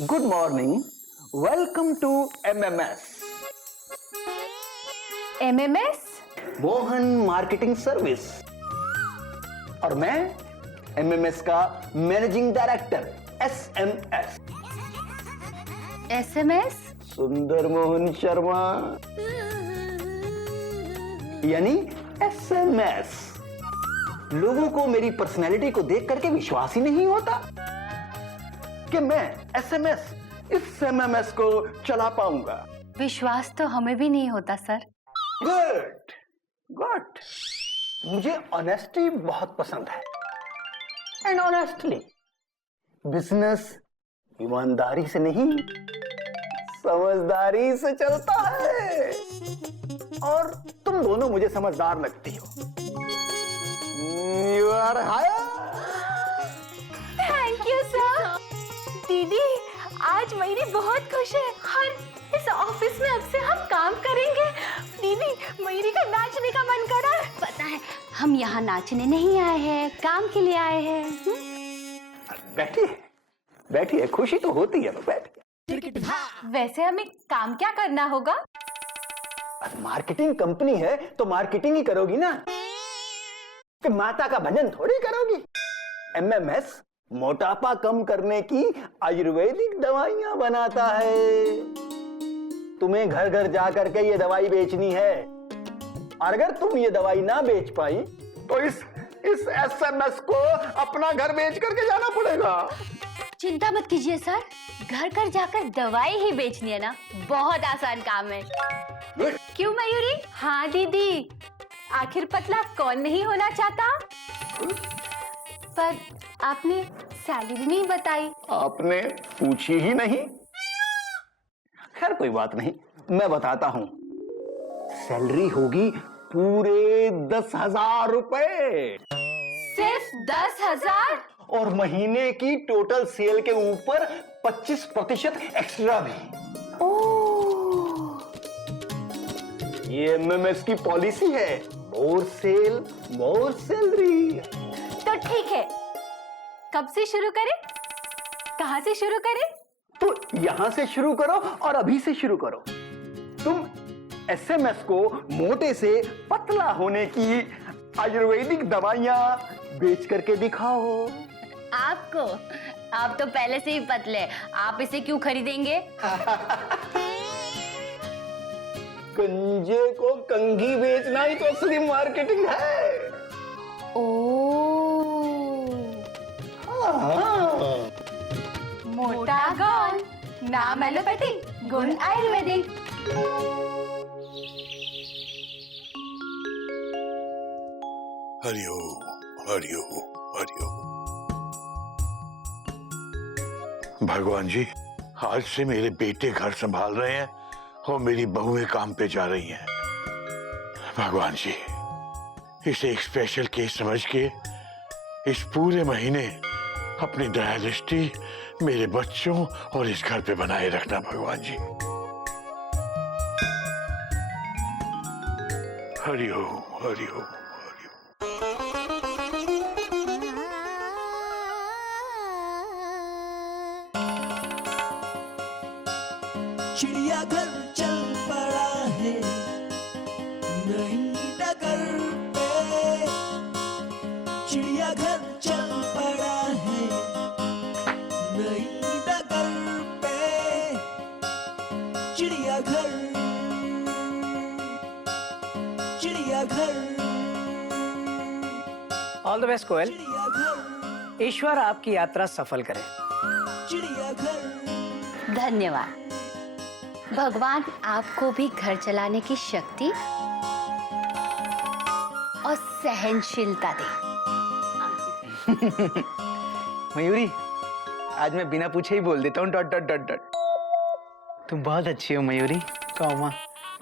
Good morning, welcome to MMS। MMS? Mohan marketing service. और मैं MMS का मैनेजिंग डायरेक्टर SMS। SMS? सुंदर मोहन शर्मा, यानी SMS। लोगों को मेरी पर्सनैलिटी को देख करके विश्वास ही नहीं होता कि मैं SMS इस MMS को चला पाऊंगा। विश्वास तो हमें भी नहीं होता सर। गुड गुड, मुझे ऑनेस्टी बहुत पसंद है। एंड ऑनेस्टली बिजनेस ईमानदारी से नहीं, समझदारी से चलता है। और तुम दोनों मुझे समझदार लगती हो। You are hired. Thank you sir. दीदी, आज मयूरी बहुत खुश है और इस ऑफिस में अब से हम काम करेंगे। दीदी, मयूरी का नाचने का मन कर रहा है। पता है, हम यहाँ नाचने नहीं आए हैं, काम के लिए आए हैं। बैठिए बैठिए, खुशी तो होती है ना, बैठिए। वैसे हमें काम क्या करना होगा? मार्केटिंग कंपनी है तो मार्केटिंग ही करोगी ना, कि माता का भजन थोड़ी करोगी। MMS मोटापा कम करने की आयुर्वेदिक दवाइयां बनाता है। तुम्हें घर घर जा करके ये दवाई बेचनी है, और अगर तुम ये दवाई ना बेच पाई तो इस SMS को अपना घर बेच करके जाना पड़ेगा। चिंता मत कीजिए सर, घर घर जाकर दवाई ही बेचनी है ना, बहुत आसान काम है। क्यों मयूरी? हाँ दीदी, आखिर पतला कौन नहीं होना चाहता? पर आपने सैलरी नहीं बताई। आपने पूछी ही नहीं। खैर कोई बात नहीं, मैं बताता हूं। सैलरी होगी पूरे 10,000 रुपए। सिर्फ 10,000? और महीने की टोटल सेल के ऊपर 25% एक्स्ट्रा भी। ओह, ये MMS की पॉलिसी है, मोर सेल मोर सैलरी। तो ठीक है, कब से शुरू करें? कहाँ से शुरू करें? तो यहां से शुरू करो और अभी से शुरू करो। तुम SMS को मोटे से पतला होने की आयुर्वेदिक दवाइयां बेच करके दिखाओ। आपको? आप तो पहले से ही पतले, आप इसे क्यों खरीदेंगे? कंजे को कंघी बेचना ही तो असली मार्केटिंग है। ओह, हाँ। मोटा गौन, नाम एलोपैथिक, गुण आयुर्वेदिक। हरिओम हरिओम हरिओम। भगवान जी, आज से मेरे बेटे घर संभाल रहे हैं और मेरी बहुएं काम पे जा रही हैं। भगवान जी, इसे एक स्पेशल केस समझ के इस पूरे महीने अपनी दया दृष्टि मेरे बच्चों और इस घर पे बनाए रखना भगवान जी। हरिओम हरिओम। चिड़ियाघर चल पड़ा है नई डगर पे। चिड़ियाघर चल पड़ा है नई डगर पे। चिड़ियाघर चिड़ियाघर ऑल द बेस्ट कोयल। चिड़ियाघर ईश्वर आपकी यात्रा सफल करे। चिड़ियाघर। धन्यवाद। भगवान आपको भी घर चलाने की शक्ति और सहनशीलता दे। मयूरी, आज मैं बिना पूछे ही बोल देता हूँ डॉट डॉट डॉट डॉट। तुम बहुत अच्छी हो मयूरी, कॉमा।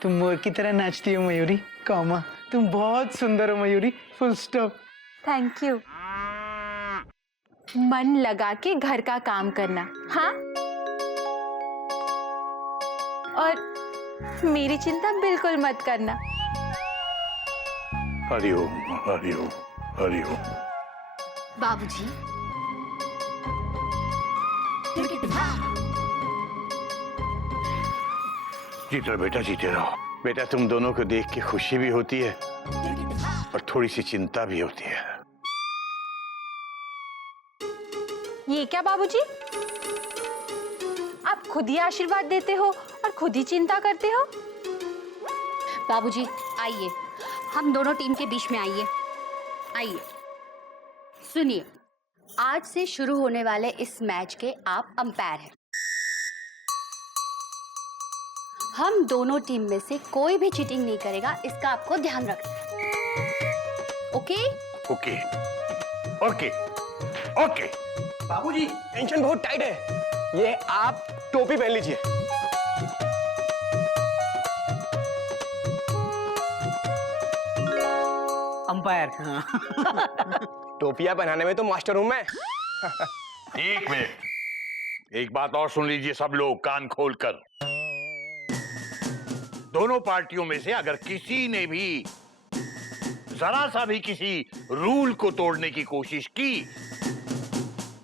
तुम मोर की तरह नाचती हो मयूरी, कॉमा। तुम बहुत सुंदर हो Mayuri, full stop. Thank you. मन लगा के घर का काम करना, हाँ? और मेरी चिंता बिल्कुल मत करना। हरिओम हरिओम हरिओम। बाबूजी, जीते रहो बेटा, जीते रहो। बेटा तुम दोनों को देख के खुशी भी होती है और थोड़ी सी चिंता भी होती है। ये क्या बाबूजी, आप खुद ही आशीर्वाद देते हो और खुद ही चिंता करते हो। बाबूजी आइए, हम दोनों टीम के बीच में आइए। आइए सुनिए, आज से शुरू होने वाले इस मैच के आप अंपायर हैं। हम दोनों टीम में से कोई भी चीटिंग नहीं करेगा, इसका आपको ध्यान रखना है। Okay okay okay okay. बाबूजी टेंशन बहुत टाइट है, ये आप टोपी पहन लीजिए। अंपायर। टोपियां पहनाने में तो मास्टर हूं मैं। एक मिनट, एक बात और सुन लीजिए सब लोग कान खोलकर। दोनों पार्टियों में से अगर किसी ने भी जरा सा भी किसी रूल को तोड़ने की कोशिश की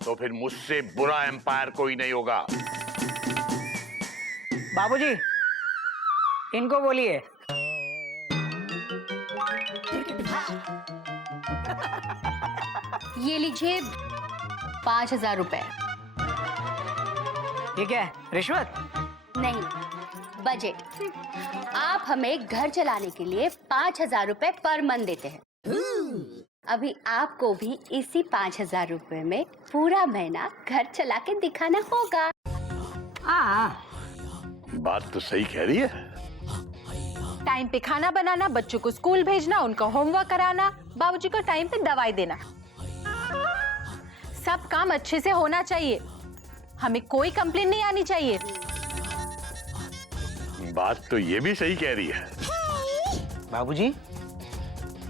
तो फिर मुझसे बुरा एम्पायर कोई नहीं होगा। बाबूजी इनको बोलिए। ये लीजिए 5,000 रुपए। ये क्या है, रिश्वत? नहीं, बजट। आप हमें घर चलाने के लिए 5,000 रुपए पर मंथ देते हैं। अभी आपको भी इसी 5,000 रुपए में पूरा महीना घर चला के दिखाना होगा। हाँ, बात तो सही कह रही है। टाइम पे खाना बनाना, बच्चों को स्कूल भेजना, उनका होमवर्क कराना, बाबूजी को टाइम पे दवाई देना, सब काम अच्छे से होना चाहिए। हमें कोई कंप्लेन नहीं आनी चाहिए। बात तो ये भी सही कह रही है। बाबूजी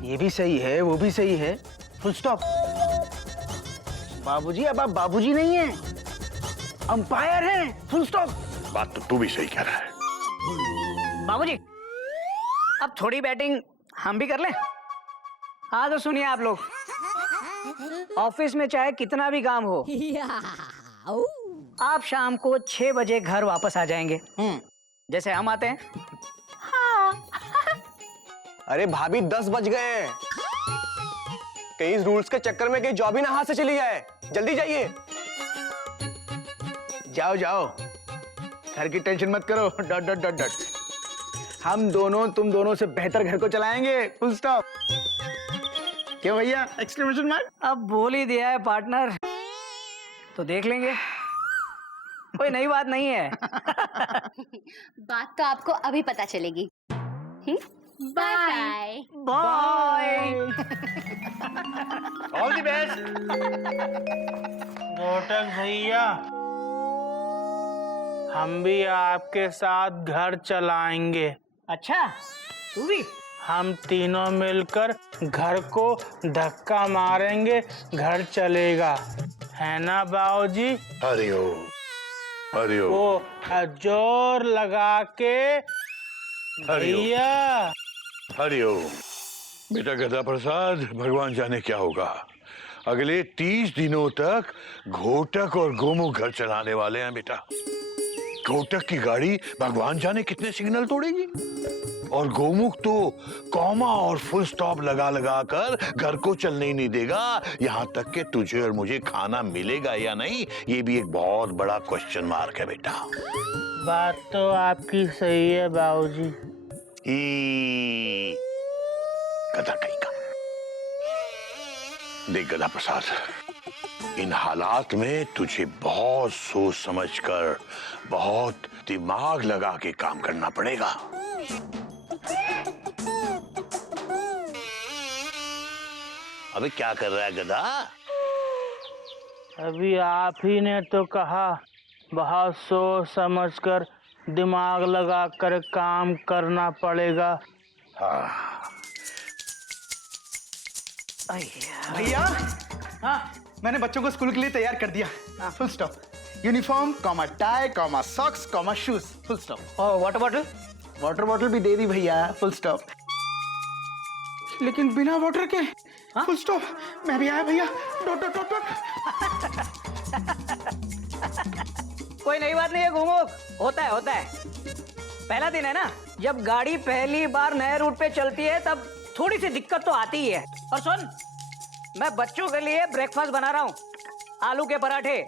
ये भी सही है, वो भी सही है, फुल स्टॉप। बाबूजी अब आप बाबूजी नहीं हैं, अंपायर हैं, फुल स्टॉप। बात तो तू भी सही कह रहा है। बाबूजी अब थोड़ी बैटिंग हम भी कर लें। हाँ तो सुनिए आप लोग, ऑफिस में चाहे कितना भी काम हो, आप शाम को 6 बजे घर वापस आ जाएंगे, जैसे हम आते हैं। हाँ। अरे भाभी 10 बज गए हैं, कहीं इस रूल्स के चक्कर में कहीं जॉब ही ना हाथ से चली जाए। जल्दी जाइए। जाओ जाओ, घर की टेंशन मत करो। Dot dot dot dot. हम दोनों तुम दोनों से बेहतर घर को चलाएंगे, फुल स्टॉप। क्यों भैया, एक्सक्लेमेशन मार्क? अब बोल ही दिया है पार्टनर, तो देख लेंगे, कोई नई बात नहीं है। बात तो आपको अभी पता चलेगी। Bye bye. All the best. Ghotak भैया, हम भी आपके साथ घर चलाएंगे। अच्छा तू भी? हम तीनों मिलकर घर को धक्का मारेंगे, घर चलेगा, है ना बाबूजी? हरि ओम, हरि ओम। वो जोर लगा के हरि ओम। भैया। हरि ओम। बेटा गदा प्रसाद, भगवान जाने क्या होगा। अगले 30 दिनों तक घोटक और गोमुख घर चलाने वाले हैं बेटा। घोटक की गाड़ी भगवान जाने कितने सिग्नल तोड़ेगी, और गोमुख तो कॉमा और फुल स्टॉप लगा लगा कर घर को चलने ही नहीं देगा। यहाँ तक कि तुझे और मुझे खाना मिलेगा या नहीं, ये भी एक बहुत बड़ा क्वेश्चन मार्क है बेटा। बात तो आपकी सही है बाबूजी। गधा कहीं का। देख गधा प्रसाद, इन हालात में तुझे बहुत सोच समझकर, बहुत दिमाग लगा के काम करना पड़ेगा। अबे क्या कर रहा है गधा? अभी आप ही ने तो कहा बहुत सोच समझकर, दिमाग लगाकर काम करना पड़ेगा। हाँ। भैया हाँ, मैंने बच्चों को स्कूल के लिए तैयार कर दिया, full stop. Uniform, comma tie, comma socks, comma shoes, full stop. और वाटर बॉटल? वाटर बॉटल भी दे दी भैया, फुल स्टॉप। लेकिन बिना वाटर के फुल स्टॉप। मैं भी आया भैया, डॉट डॉट डॉट डॉट। कोई नई बात नहीं है गोमुख, होता है होता है। पहला दिन है ना, जब गाड़ी पहली बार नए रूट पे चलती है तब थोड़ी सी दिक्कत तो आती ही है। और सुन, मैं बच्चों के लिए ब्रेकफास्ट बना रहा हूँ, आलू के पराठे।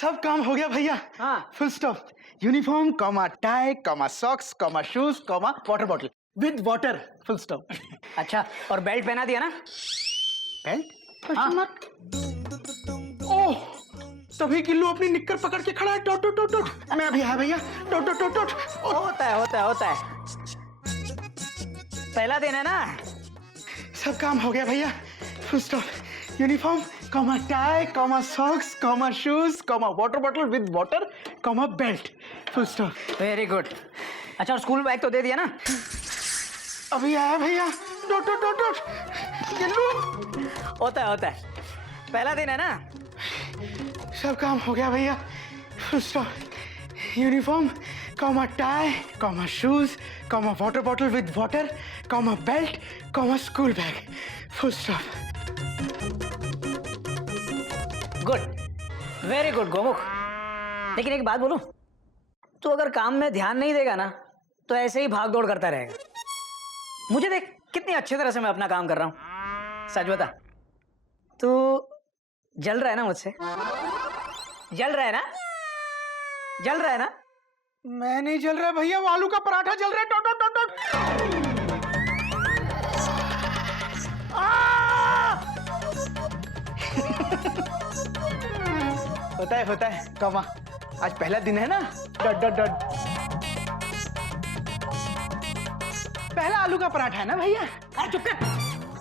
सब काम हो गया भैया। हाँ। Full stop. Uniform comma tie comma socks comma shoes comma water bottle with water full stop. अच्छा, और बेल्ट पहना दिया ना? बेल्ट? हाँ। ओह, तभी गिल्लू अपनी निक्कर पकड़ के खड़ा है। Dot dot dot dot. मैं अभी आया भैया। Dot dot dot dot. होता है। पहला दिन है ना? सब काम हो गया भैया। Full stop. Uniform comma tie comma socks comma shoes comma water bottle with water comma belt full stop. Very good. अच्छा, और स्कूल बैग तो दे दिया ना? अभी आया भैया। Dot dot dot dot. Gillu. होता है। पहला दिन है ना? सब काम हो गया भैया। Full stop. Uniform comma tie comma shoes comma water bottle with water comma belt comma school bag full stop. Good, very good Gomukh. लेकिन एक बात बोलूं, तू अगर काम में ध्यान नहीं देगा ना तो ऐसे ही भाग दौड़ करता रहेगा। मुझे देख कितनी अच्छी तरह से मैं अपना काम कर रहा हूं। सच बता, तू जल रहा है ना मुझसे? जल रहा है ना? जल रहा है ना? मैं नहीं जल रहा भैया, वो आलू का पराठा जल रहा है। Dot dot dot dot. होता है कमा। आज पहला दिन है ना? Dot dot dot. पहला आलू का पराठा है ना भैया? अरे चुप कर।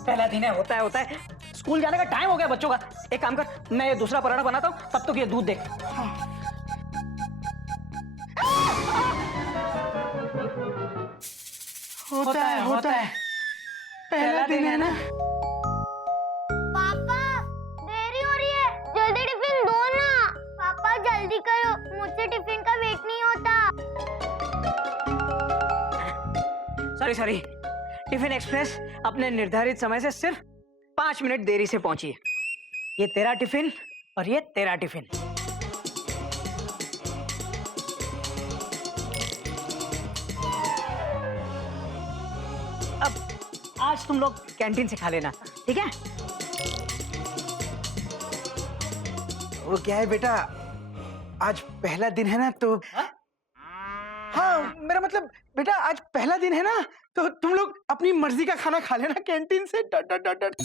पहला दिन है, होता है। स्कूल जाने का टाइम हो गया बच्चों का। एक काम कर, मैं ये दूसरा पराठा बनाता हूँ, तब तक ये दूध देख। होता है। पहला दिन है ना? पापा, देरी हो रही है, जल्दी टिफिन दो ना। पापा जल्दी करो, मुझसे टिफिन का वेट नहीं होता। सॉरी, टिफिन एक्सप्रेस अपने निर्धारित समय से सिर्फ 5 मिनट देरी से पहुंची है। ये तेरा टिफिन और ये तेरा टिफिन। अब आज तुम लोग कैंटीन से खा लेना, ठीक है? वो क्या है बेटा, आज पहला दिन है ना तो हाँ, मेरा मतलब बेटा आज पहला दिन है ना तो तुम लोग अपनी मर्जी का खाना खा लेना कैंटीन से। डट डट डट डट।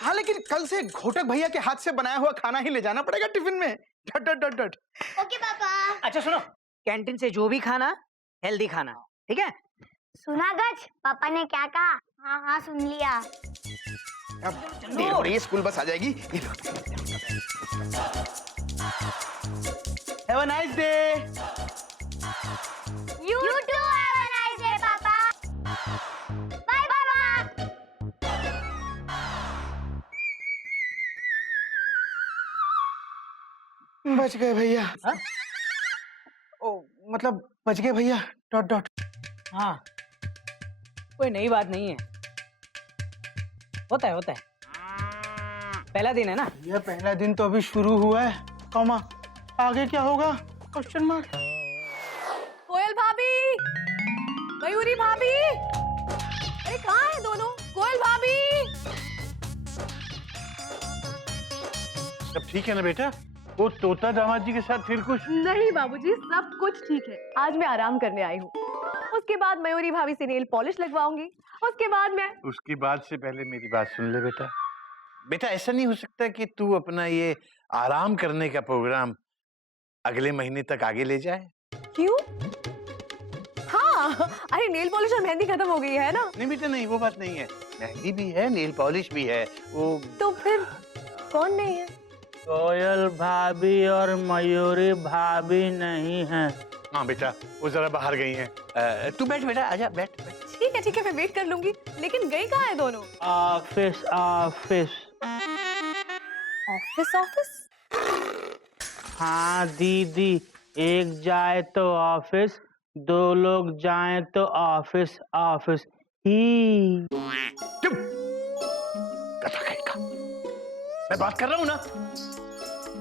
हाँ, लेकिन कल से घोटक भैया के हाथ से बनाया हुआ खाना ही ले जाना पड़ेगा टिफिन में। डट डट डट डट। ओके पापा। अच्छा सुनो, कैंटीन से जो भी खाना हेल्दी खाना, ठीक है? सुना गज, पापा ने क्या कहा? हाँ सुन लिया। अब देर हो रही है, स्कूल बस आ जाएगी। Have a nice day. You too have a nice day, पापा। बाय पापा। बच गए भैया। ओ मतलब बच गए भैया। Dot dot. हाँ, कोई नई बात नहीं है। होता है। पहला दिन है ना? ये पहला दिन तो अभी शुरू हुआ है, कॉमा आगे क्या होगा? Question mark. कोयल भाभी, मयूरी भाभी, अरे कहाँ है दोनों? कोयल भाभी। सब ठीक है ना बेटा? वो तोता दामाद जी के साथ फिर कुछ? नहीं बाबूजी, सब कुछ ठीक है। आज मैं आराम करने आई हूँ। उसके बाद मयूरी भाभी से नेल पॉलिश लगवाऊंगी। उसके बाद से पहले मेरी बात सुन ले बेटा। बेटा ऐसा नहीं हो सकता कि तू अपना ये आराम करने का प्रोग्राम अगले महीने तक आगे ले जाए? क्यों? हाँ, अरे नेल पॉलिश और मेहंदी खत्म हो गई है ना? नहीं बेटा नहीं, वो बात नहीं है। मेहंदी भी है, नेल पॉलिश भी है। वो तो फिर कौन नहीं है? कोयल भाभी और मयूरी भाभी नहीं है। हाँ बेटा, वो जरा बाहर गई हैं। तू बैठ बेटा, आजा बैठ। ठीक है, मैं वेट कर लूंगी। लेकिन गई कहाँ है दोनों? ऑफिस। हाँ दीदी, एक जाए तो ऑफिस, 2 लोग जाए तो ऑफिस ही। चुप! कथा कहेगा। मैं बात कर रहा हूँ ना,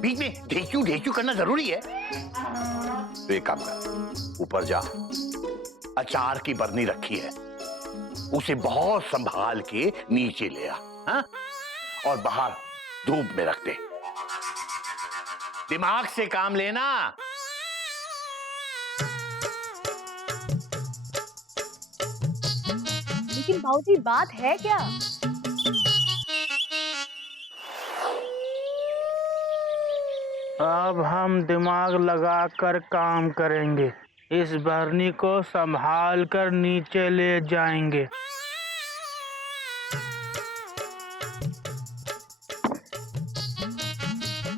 बीच में ढेक्यू करना जरूरी है। तो एक काम कर, ऊपर जा, अचार की बरनी रखी है, उसे बहुत संभाल के नीचे ले आ, हाँ? और बाहर धूप में रख दे। दिमाग से काम लेना। लेकिन भाऊजी बात है क्या? अब हम दिमाग लगा कर काम करेंगे। इस बरनी को संभाल कर नीचे ले जाएंगे।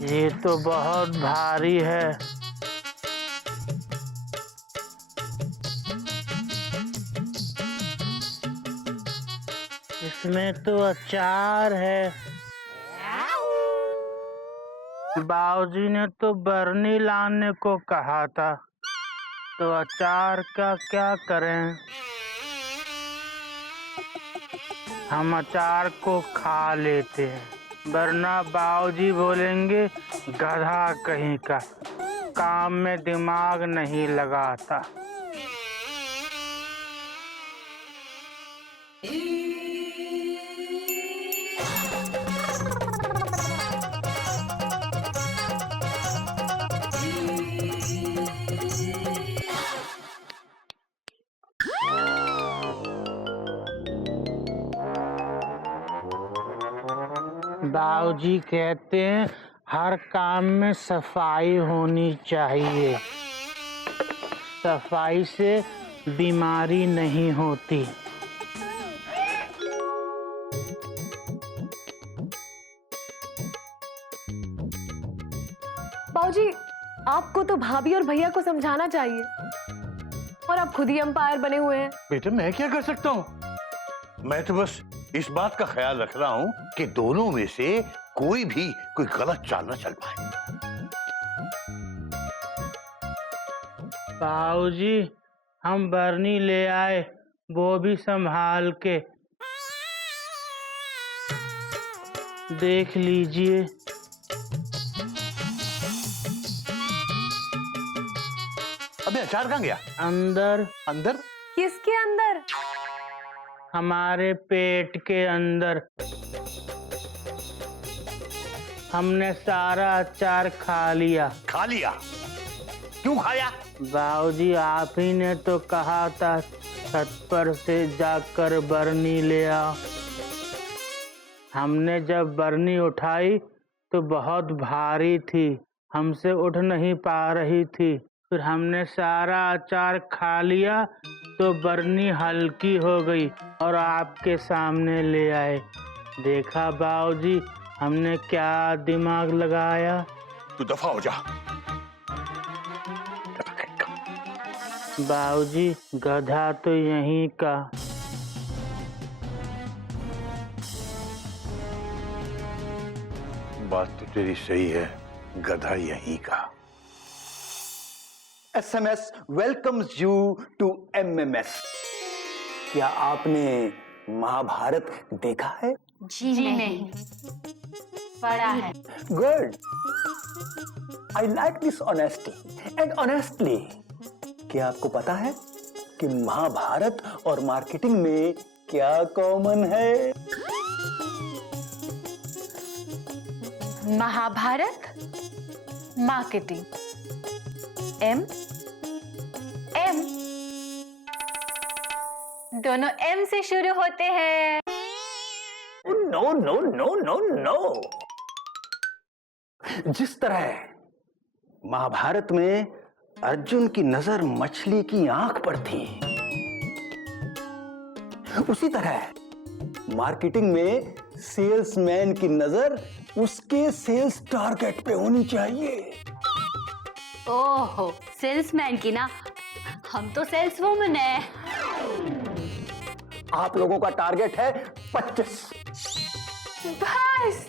ये तो बहुत भारी है। इसमें तो अचार है। बाबूजी ने तो बरनी लाने को कहा था, तो अचार का क्या करें? हम अचार को खा लेते हैं, वरना बाबूजी बोलेंगे गधा कहीं का, काम में दिमाग नहीं लगाता। बाबूजी कहते हैं हर काम में सफाई होनी चाहिए, सफाई से बीमारी नहीं होती। बाबूजी आपको तो भाभी और भैया को समझाना चाहिए, और आप खुद ही अंपायर बने हुए हैं। बेटा मैं क्या कर सकता हूँ? मैं तो बस इस बात का ख्याल रख रहा हूँ कि दोनों में से कोई गलत चाल न चल पाए। बाबूजी हम बरनी ले आए, वो भी संभाल के। देख लीजिए। अबे अचार कहाँ गया? अंदर। अंदर? किसके अंदर? हमारे पेट के अंदर। हमने सारा अचार खा लिया। खा लिया? क्यों खाया? बाबूजी आप ही ने तो कहा था छत पर से जाकर बरनी ले आओ। हमने जब बरनी उठाई तो बहुत भारी थी, हमसे उठ नहीं पा रही थी। फिर हमने सारा अचार खा लिया तो बरनी हल्की हो गई और आपके सामने ले आए। देखा बाबूजी हमने क्या दिमाग लगाया। तू दफा हो जा। बाबूजी गधा तो यहीं का। बात तो तेरी सही है, गधा यहीं का। SMS welcomes you to MMS। क्या आपने महाभारत देखा है? जी नहीं, पढ़ा है। Good. I like this honesty and honestly. क्या आपको पता है कि महाभारत और मार्केटिंग में क्या कॉमन है? महाभारत, मार्केटिंग, M दोनों M से शुरू होते हैं। No no no no no. जिस तरह महाभारत में अर्जुन की नजर मछली की आंख पर थी, उसी तरह मार्केटिंग में सेल्समैन की नजर उसके सेल्स टारगेट पे होनी चाहिए। ओहो, सेल्समैन की ना, हम तो सेल्स वुमन है। आप लोगों का टारगेट है 25। बस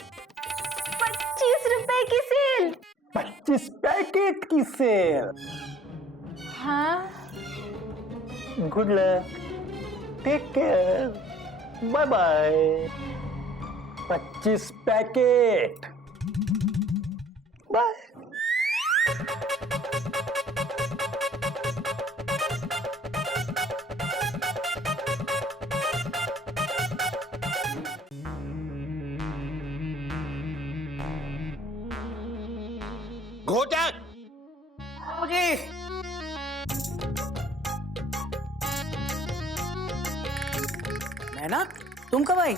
25 रुपए की सेल। 25 पैकेट की सेल। हाँ, good luck, take care, bye bye. 25 packet, bye. Ghotak. मुझे मैना, तुम कब आई?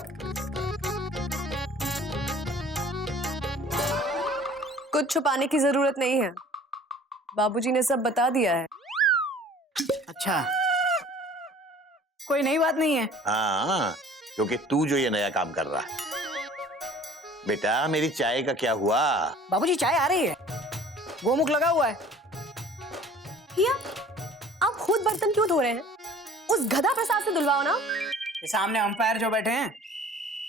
कुछ छुपाने की जरूरत नहीं है, बाबूजी ने सब बता दिया है। अच्छा, कोई नई बात नहीं है। हाँ, क्योंकि तू जो ये नया काम कर रहा है। बेटा मेरी चाय का क्या हुआ? बाबूजी चाय आ रही है, गोमुख लगा हुआ है। भैया, आप खुद बर्तन क्यों धो रहे हैं? उस गधा प्रसाद से धुलवाओ ना। ये सामने अंपायर जो बैठे हैं।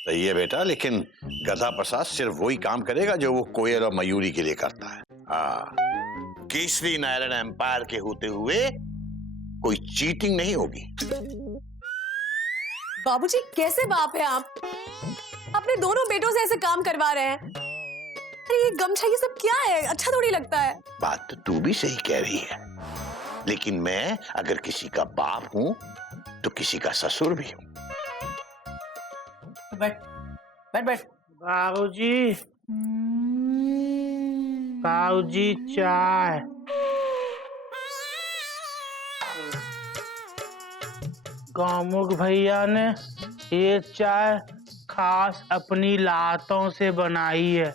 सही है बेटा, लेकिन गधा प्रसाद सिर्फ वही काम करेगा जो वो कोयल और मयूरी के लिए करता है। हाँ, केसरी नारायण एम्पायर के होते हुए कोई चीटिंग नहीं होगी। बाबूजी कैसे बाप है आप? अपने दोनों बेटों से ऐसे काम करवा रहे हैं। अरे ये गमछा ये सब क्या है? अच्छा थोड़ी लगता है। बात तो तू भी सही कह रही है, लेकिन मैं अगर किसी का बाप हूं तो किसी का ससुर भी हूं। बैठ बैठ बैठ। बाबूजी, बाबूजी चाय। गौमुख भैया ने ये चाय खास अपनी लातों से बनाई है।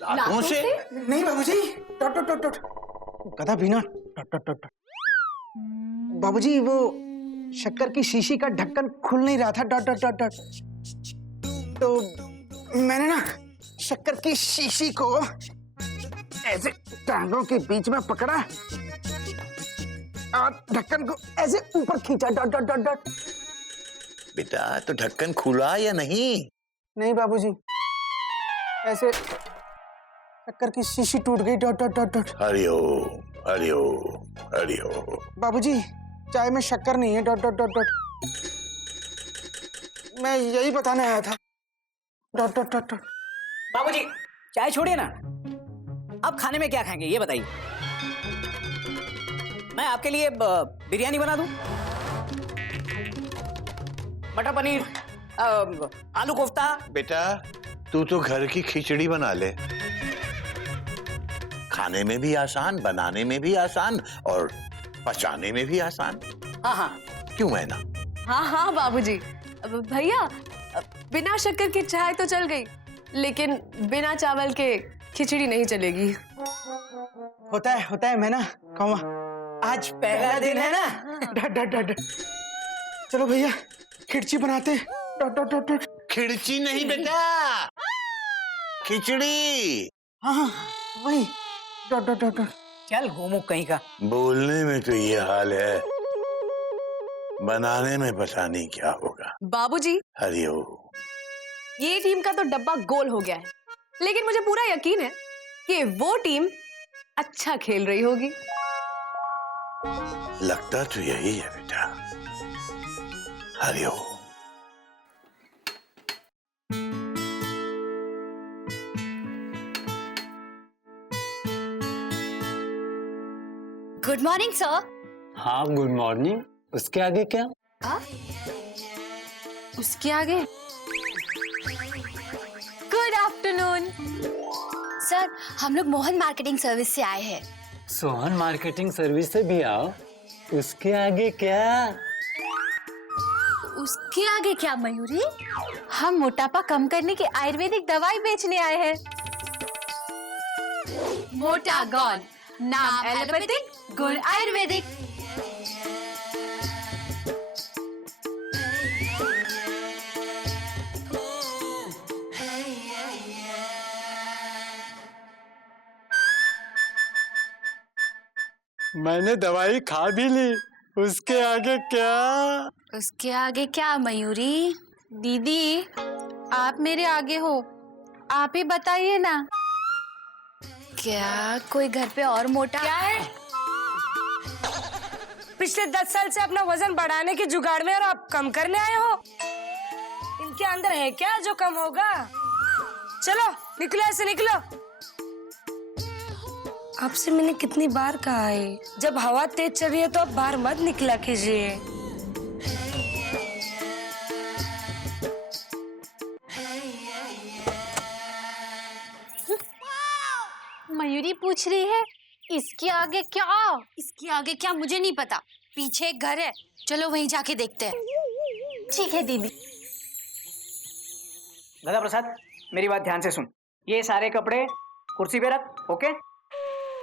लातों से? नहीं बाबूजी, टट टट टट टट, गधा बिना टट टट टट। बाबूजी वो शक्कर की शीशी का ढक्कन खुल नहीं रहा था, डट डट डट डट। तो मैंने ना शक्कर की शीशी को ऐसे टांगों के बीच में पकड़ा और ढक्कन को ऐसे ऊपर खींचा, डट डट डट डट। बेटा तो ढक्कन खुला या नहीं? नहीं बाबूजी, ऐसे शक्कर की शीशी टूट गई, डट डट डट डट। हरिओम हरिओम हरिओम। बाबूजी चाय में शक्कर नहीं है, डट डट डट डट। मैं यही बताने आया था, डट डट डट डट। बाबूजी चाय छोड़िए ना, अब खाने में क्या खाएंगे ये बताइए। मैं आपके लिए बिरयानी बना दूं, मटर पनीर, आलू कोफ्ता। बेटा तू तो घर की खिचड़ी बना ले, खाने में भी आसान, बनाने में भी आसान और पचाने में भी आसान। हाँ हाँ, क्यों है ना? हाँ हाँ बाबूजी। अब भैया, बिना शक्कर की चाय तो चल गई, लेकिन बिना चावल के खिचड़ी नहीं चलेगी। होता है मैना, कौवा आज पहला दिन है ना, डट डट डट डट। चलो भैया खिचड़ी बनाते हैं, डट डट डट डट। खिड़ची नहीं बेटा, खिचड़ी। हाँ वही, डट डट डट डट। चल गोमुख कहीं का। बोलने में तो ये हाल है, बनाने में पता नहीं क्या होगा। बाबूजी हरिओम। ये टीम का तो डब्बा गोल हो गया है, लेकिन मुझे पूरा यकीन है कि वो टीम अच्छा खेल रही होगी। लगता तो यही है बेटा। हरिओम। Good morning sir. हाँ गुड मॉर्निंग। उसके आगे क्या? उसके आगे गुड आफ्टरनून। सर हम लोग मोहन मार्केटिंग सर्विस से आए हैं। सोहन मार्केटिंग सर्विस से भी आओ। उसके आगे क्या? उसके आगे क्या मयूरी? हम मोटापा कम करने की आयुर्वेदिक दवाई बेचने आए हैं। मोटागॉन, नाम एलोपैथिक, गुण आयुर्वेदिक। मैंने दवाई खा भी ली। उसके आगे क्या? उसके आगे क्या मयूरी? दीदी आप मेरे आगे हो, आप ही बताइए ना। क्या कोई घर पे और मोटा? क्या है? पिछले 10 साल से अपना वजन बढ़ाने के जुगाड़ में और आप कम करने आए हो? इनके अंदर है क्या जो कम होगा? चलो निकलो, ऐसे निकलो। आपसे मैंने कितनी बार कहा है, जब हवा तेज चल रही है तो आप बाहर मत निकला कीजिए। पूछ रही है। इसके आगे क्या? इसके आगे क्या मुझे नहीं पता। पीछे एक घर है, चलो वहीं जाके देखते हैं। ठीक है दीदी। गधा प्रसाद, मेरी बात ध्यान से सुन। ये सारे कपड़े कुर्सी पे रख, ओके?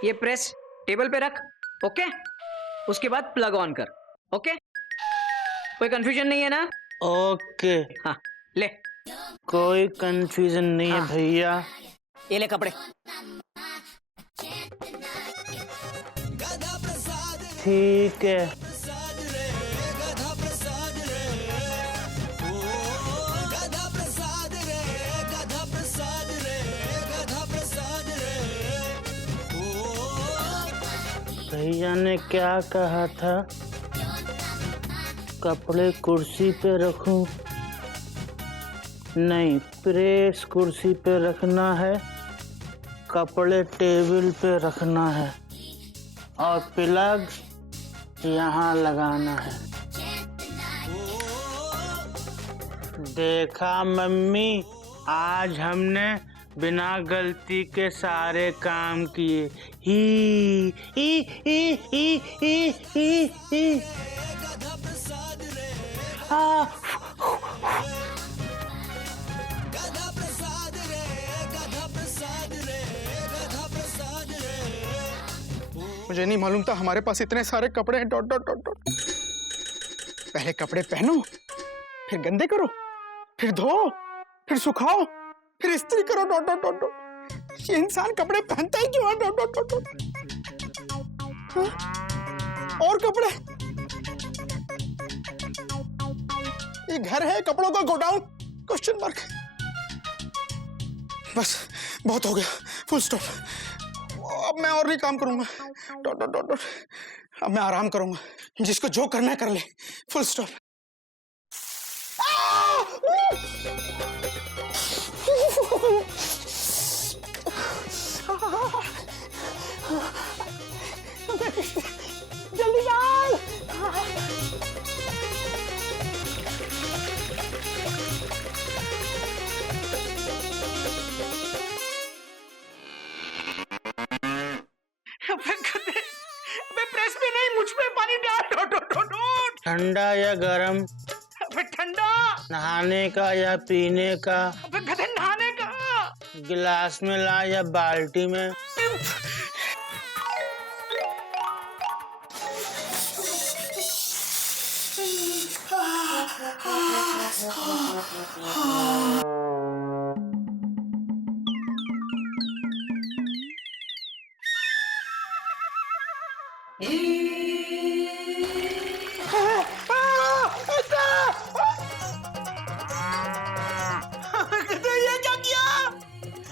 ये प्रेस टेबल पे रख, ओके? उसके बाद प्लग ऑन कर, ओके? कोई कंफ्यूजन नहीं है ना? ओके। हाँ, ले। कोई कंफ्यूजन नहीं है भैया। ये ले कपड़े। ठीक है। भैया ने क्या कहा था? कपड़े कुर्सी पे रखूं? नहीं, प्रेस कुर्सी पे रखना है, कपड़े टेबल पे रखना है और प्लग यहाँ लगाना है। देखा मम्मी, आज हमने बिना गलती के सारे काम किए। ही ही ही ही ही ही ही। मुझे नहीं मालूम था हमारे पास इतने सारे कपड़े हैं। Dot dot dot dot. पहले कपड़े पहनो, फिर गंदे करो, फिर धो, फिर सुखाओ, फिर इस्त्री करो। Dot dot dot dot. ये इंसान कपड़े पहनता ही क्यों है? Dot dot dot dot. और कपड़े? ये घर है कपड़ों का गोडाउन? Question mark. बस बहुत हो गया, फुल स्टॉप। अब मैं और नहीं काम करूंगा। Dot dot dot dot. अब मैं आराम करूंगा, जिसको जो करना है कर ले, फुल स्टॉप। जल्दी जाओ। अबे प्रेस पे नहीं, मुझ पे पानी डाल। ठंडा या गरम? अबे ठंडा। नहाने का या पीने का? अबे गधे, नहाने का। गिलास में ला या बाल्टी में?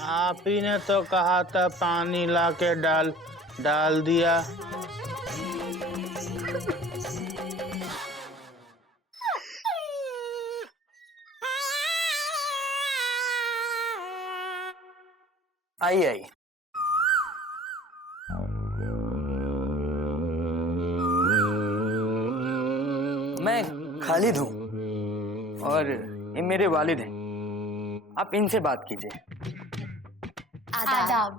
आप ही ने तो कहा था पानी लाके डाल दिया। आई। मैं खालिद हूँ और ये मेरे वालिद हैं। आप इनसे बात कीजिए। आदाब।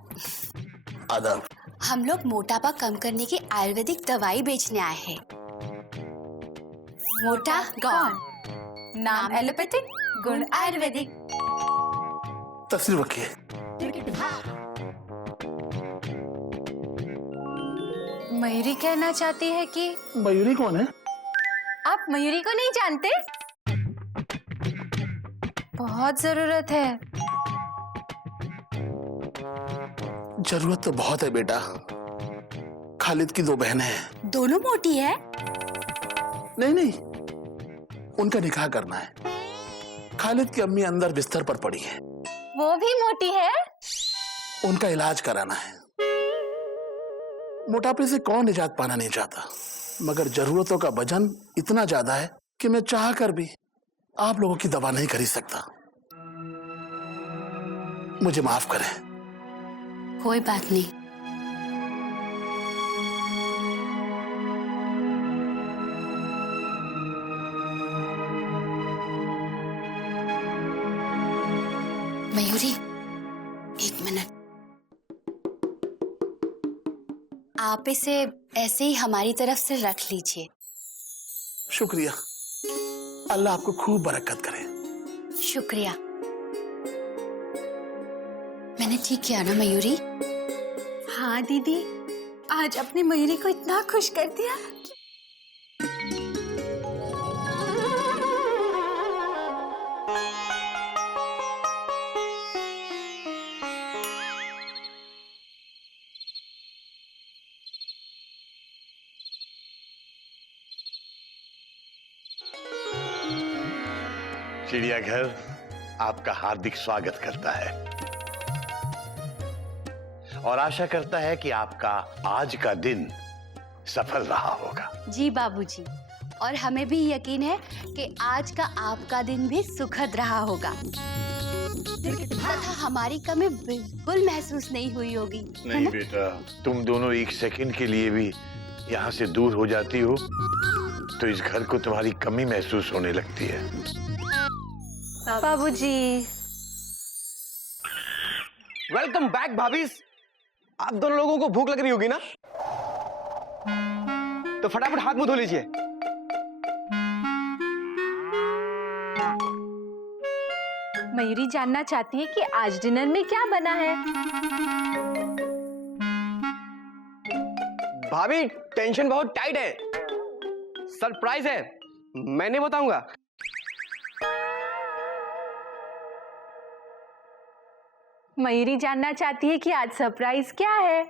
आदाब। हम लोग मोटापा कम करने की आयुर्वेदिक दवाई बेचने आए हैं। मोटा गॉन, नाम एलोपैथिक, गुण आयुर्वेदिक। तस्वीर रखिए। मयूरी कहना चाहती है कि मयूरी कौन है? आप मयूरी को नहीं जानते? बहुत जरूरत है। जरूरत तो बहुत है बेटा। खालिद की 2 बहनें हैं। दोनों मोटी है? नहीं, उनका निकाह करना है। खालिद की अम्मी अंदर बिस्तर पर पड़ी है, वो भी मोटी है? उनका इलाज कराना है। मोटापे से कौन निजात पाना नहीं चाहता, मगर जरूरतों का वजन इतना ज्यादा है कि मैं चाह कर भी आप लोगों की दवा नहीं खरीद सकता। मुझे माफ करें। कोई बात नहीं। मयूरी, 1 मिनट। आप इसे ऐसे ही हमारी तरफ से रख लीजिए। शुक्रिया, अल्लाह आपको खूब बरकत करे। शुक्रिया। मैंने ठीक किया ना मयूरी? हाँ दीदी, आज अपनी मयूरी को इतना खुश कर दिया। चिड़ियाघर आपका हार्दिक स्वागत करता है और आशा करता है कि आपका आज का दिन सफल रहा होगा। जी बाबूजी, और हमें भी यकीन है कि आज का आपका दिन भी सुखद रहा होगा तथा हमारी कमी बिल्कुल महसूस नहीं हुई होगी। नहीं बेटा, तुम दोनों एक सेकंड के लिए भी यहाँ से दूर हो जाती हो तो इस घर को तुम्हारी कमी महसूस होने लगती है। बाबूजी। वेलकम बैक भाभी। आप दोनों लोगों को भूख लग रही होगी ना, तो फटाफट हाथ मुंह धो लीजिए। मयूरी जानना चाहती है कि आज डिनर में क्या बना है। भाभी टेंशन बहुत टाइट है, सरप्राइज है, मैं नहीं बताऊंगा। मयूरी जानना चाहती है कि आज सरप्राइज क्या है।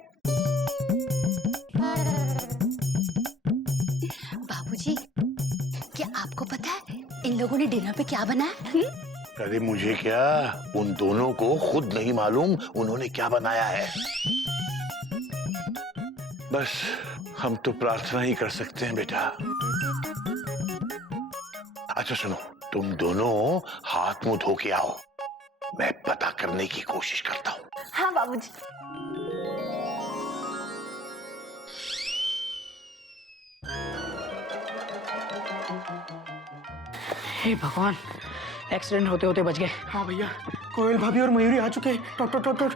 बाबूजी, क्या आपको पता है इन लोगों ने डिनर पे क्या बनाया? अरे मुझे क्या, उन दोनों को खुद नहीं मालूम उन्होंने क्या बनाया है। बस हम तो प्रार्थना ही कर सकते हैं बेटा। अच्छा सुनो, तुम दोनों हाथ मुंह धो के आओ, मैं पता करने की कोशिश करता हूँ। हाँ बाबूजी। हे भगवान, एक्सीडेंट होते होते बच गए। हाँ भैया, कोयल भाभी और मयूरी आ चुके हैं। टोट टोट टोट टोट।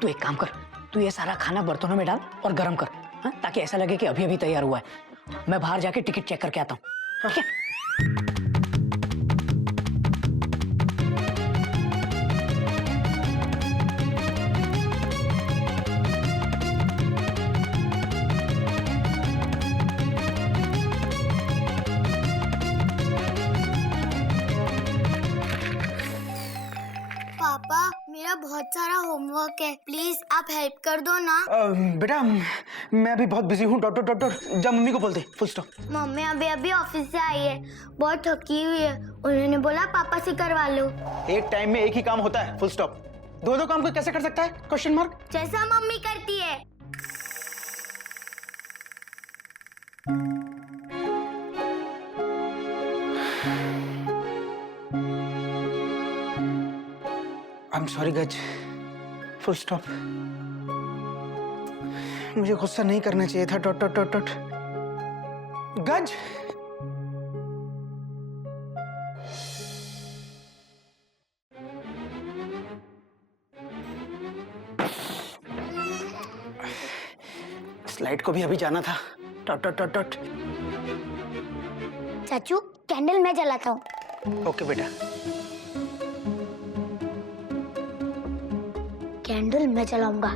तू एक काम कर, तू ये सारा खाना बर्तनों में डाल और गर्म कर, हाँ? ताकि ऐसा लगे कि अभी अभी तैयार हुआ है। मैं बाहर जाके टिकट चेक करके आता हूँ। ठीक है? पापा, मेरा बहुत सारा होमवर्क है, प्लीज आप हेल्प कर दो ना। बेटा मैं अभी बहुत बिजी हूँ। Dot dot dot dot. जा मम्मी को बोलते, फुल स्टॉप। मम्मी अभी अभी ऑफिस से आई है, बहुत थकी हुई है, उन्होंने बोला पापा से करवा लो। एक टाइम में एक ही काम होता है, फुल स्टॉप। दो दो काम कोई कैसे कर सकता है? Question mark. जैसा मम्मी करती है। I am sorry Gaj, full stop. मुझे गुस्सा नहीं करना चाहिए था। Dot dot dot dot. Gaj, slide को भी अभी जाना था। Dot dot dot dot. चाचू कैंडल मैं जलाता हूँ। ओके बेटा। कैंडल मैं जलाऊंगा।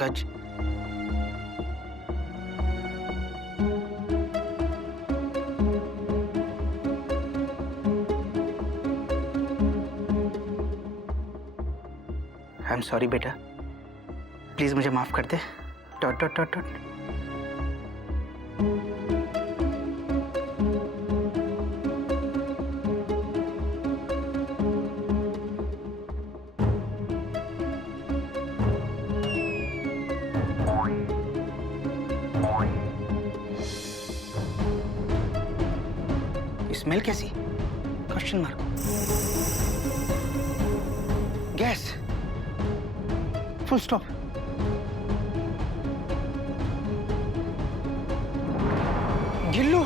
गज, आई एम सॉरी बेटा, प्लीज मुझे माफ कर दे। Dot dot dot dot. Smell कैसी? Question mark. गैस, फुल स्टॉप। गिल्लू।